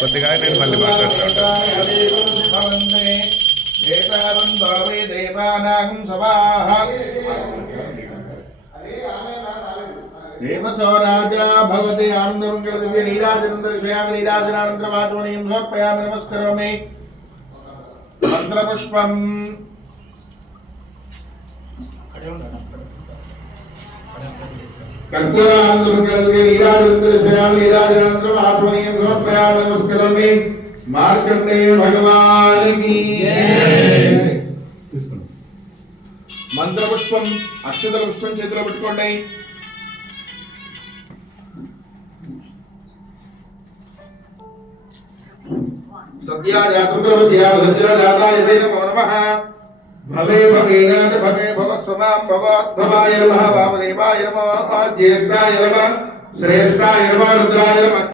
కొద్దిగా నేను మళ్ళీ మాట్లాడతాను. देवसो राजा भगवते आनंदमंगल दिव्य नीराजनंद विषयामि नीराजनानंतर वाचमणीं समर्पयामि नमस्करोमि मंत्रपुष्पम् कर्पूरानंदमंगल दिव्य नीराजनंद विषयामि नीराजनानंतर वाचमणीं समर्पयामि नमस्करोमि मार्कंडेय भगवान की जय। मंत्रपुष्पं अक्षतल पुष्पं చేతిలో పెట్టుకోండి। सद्या जातुर्गवत्या सद्या जाताय वै नमो नमः भवे भवेनाथ भवे भवस्वमां भवोद्भवाय नमः वामदेवाय नमः ज्येष्ठाय नमः श्रेष्ठाय नमः रुद्राय नमः।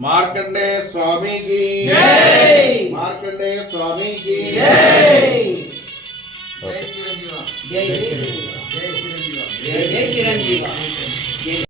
मार्कंडेय स्वामी की जय। मार्कंडेय स्वामी की जय। जय चिरंजीव जय चिरंजीव जय चिरंजीव जय।